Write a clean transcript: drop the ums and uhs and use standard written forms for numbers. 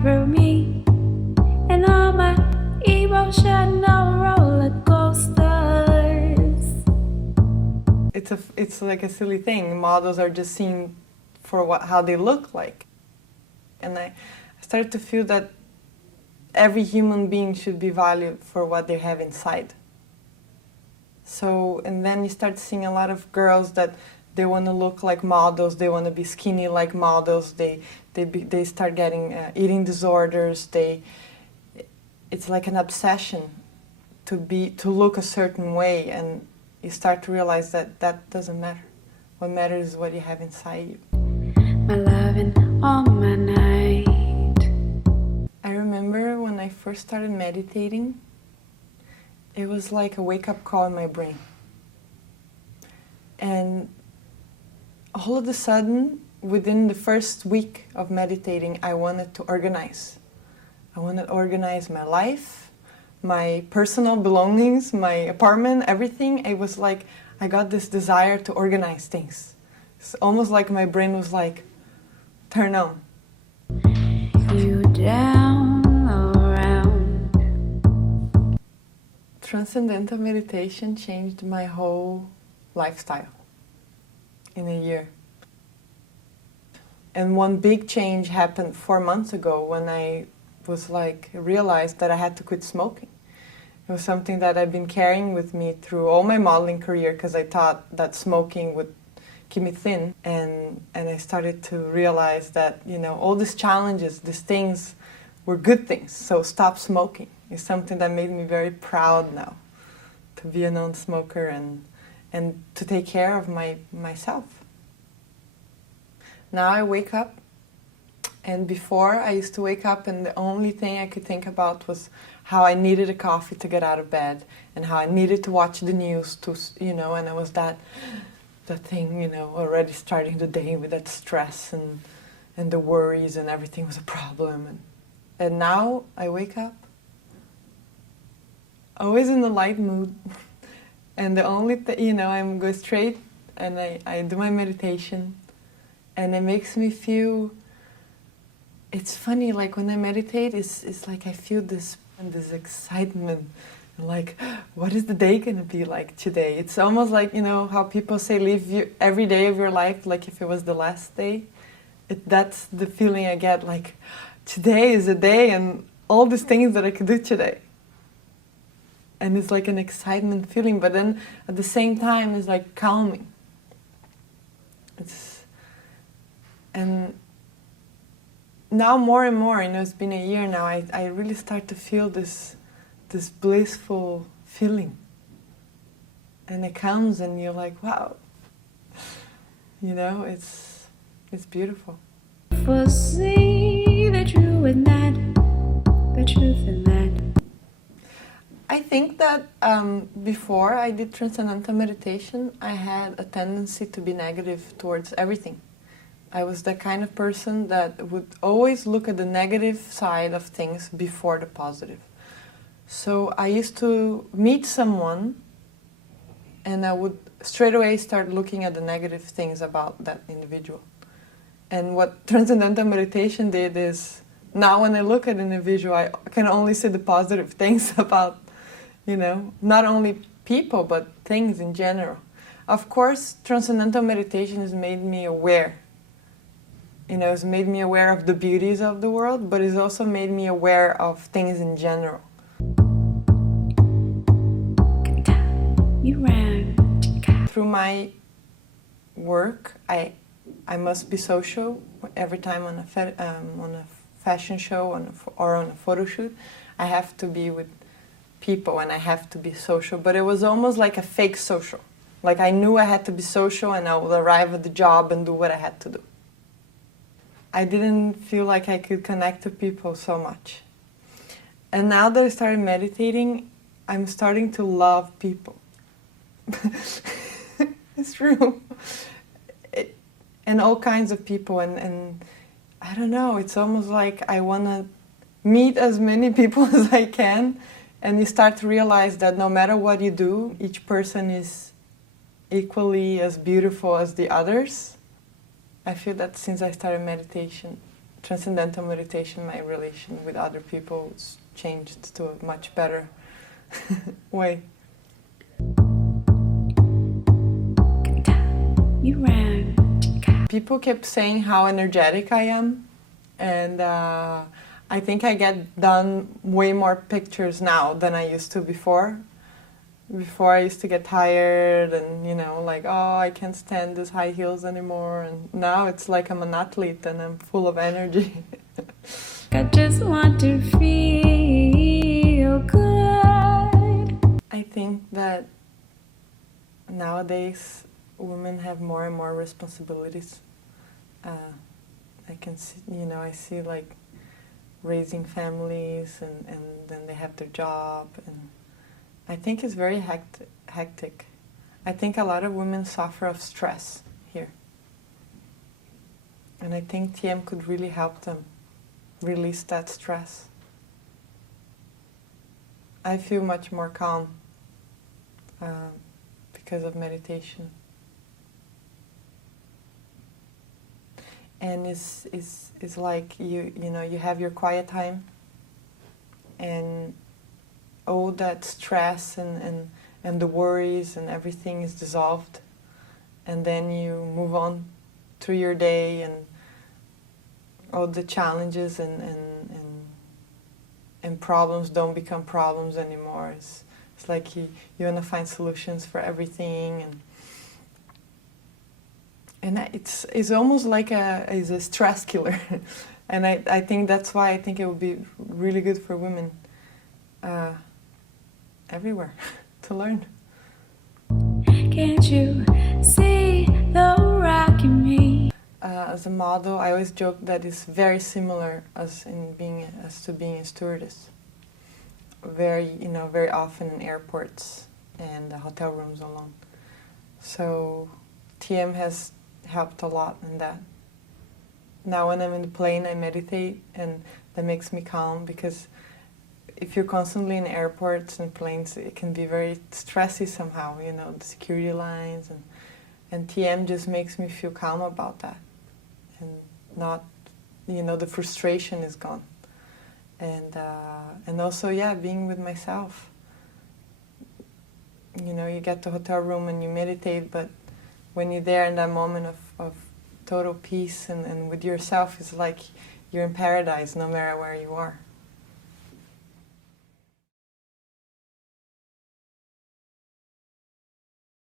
through me, and all my emotional roller coasters. It's like a silly thing. Models are just seen for how they look like. And I started to feel that every human being should be valued for what they have inside. So, and then you start seeing a lot of girls that they want to look like models, they want to be skinny like models, they start getting eating disorders, it's like an obsession to look a certain way, and you start to realize that that doesn't matter. What matters is what you have inside you. My loving all my night. I remember when I first started meditating, it was like a wake-up call in my brain. And all of a sudden, within the first week of meditating, I wanted to organize. I wanted to organize my life, my personal belongings, my apartment, everything. It was like I got this desire to organize things. It's almost like my brain was like, turn on. You down around. Transcendental meditation changed my whole lifestyle in a year. And one big change happened 4 months ago when I realized that I had to quit smoking. It was something that I've been carrying with me through all my modeling career because I thought that smoking would keep me thin. And I started to realize that, all these challenges, these things were good things. So stop smoking is something that made me very proud now to be a non-smoker and to take care of myself. Now I wake up, and before I used to wake up and the only thing I could think about was how I needed a coffee to get out of bed and how I needed to watch the news and I was that thing, already starting the day with that stress and the worries and everything was a problem. And now I wake up, always in the light mood, and the only thing, I go straight and I do my meditation, and it makes me feel, it's funny, like when I meditate, it's like I feel this excitement, like, what is the day gonna be like today? It's almost like, how people say live every day of your life like if it was the last day. That's the feeling I get, like, today is a day and all these things that I could do today. And it's like an excitement feeling, but then at the same time it's like calming. And now more and more, it's been a year now, I really start to feel this blissful feeling. And it comes and you're like, wow. It's beautiful. Foresee the truth in that, the truth in that. I think that before I did Transcendental meditation, I had a tendency to be negative towards everything. I was the kind of person that would always look at the negative side of things before the positive. So I used to meet someone and I would straight away start looking at the negative things about that individual. And what Transcendental meditation did is, now when I look at an individual, I can only see the positive things about, not only people, but things in general. Of course, Transcendental meditation has made me aware. It's made me aware of the beauties of the world, but it's also made me aware of things in general. Through my work, I must be social. Every time on a fashion show or on a photo shoot, I have to be with people and I have to be social. But it was almost like a fake social. Like I knew I had to be social and I would arrive at the job and do what I had to do. I didn't feel like I could connect to people so much. And now that I started meditating, I'm starting to love people. It's true. And all kinds of people. And I don't know, it's almost like I want to meet as many people as I can. And you start to realize that no matter what you do, each person is equally as beautiful as the others. I feel that since I started meditation, Transcendental meditation, my relation with other people changed to a much better way. You ran. People kept saying how energetic I am, and I think I get done way more pictures now than I used to before. Before I used to get tired and, you know, like, oh, I can't stand these high heels anymore. And now it's like I'm an athlete and I'm full of energy. I just want to feel good. I think that nowadays women have more and more responsibilities. I can see, you know, I see like raising families and then they have their job, and I think it's very hectic. I think a lot of women suffer of stress here. And I think TM could really help them release that stress. I feel much more calm because of meditation. And it's like you know, you have your quiet time, and all that stress and the worries and everything is dissolved, and then you move on through your day, and all the challenges and problems don't become problems anymore. It's like you want to find solutions for everything, and it's almost like it's a stress killer. And I think that's why I think it would be really good for women everywhere to learn. Can't you see the rock in me? As a model, I always joke that it's very similar as to being a stewardess. Very often in airports and hotel rooms alone. So TM has helped a lot in that. Now when I'm in the plane, I meditate, and that makes me calm, because if you're constantly in airports and planes, it can be very stressy somehow, you know, the security lines, and TM just makes me feel calm about that, and not, you know, the frustration is gone, and also, yeah, being with myself. You know, you get to a hotel room and you meditate, but when you're there in that moment of total peace and with yourself, it's like you're in paradise no matter where you are.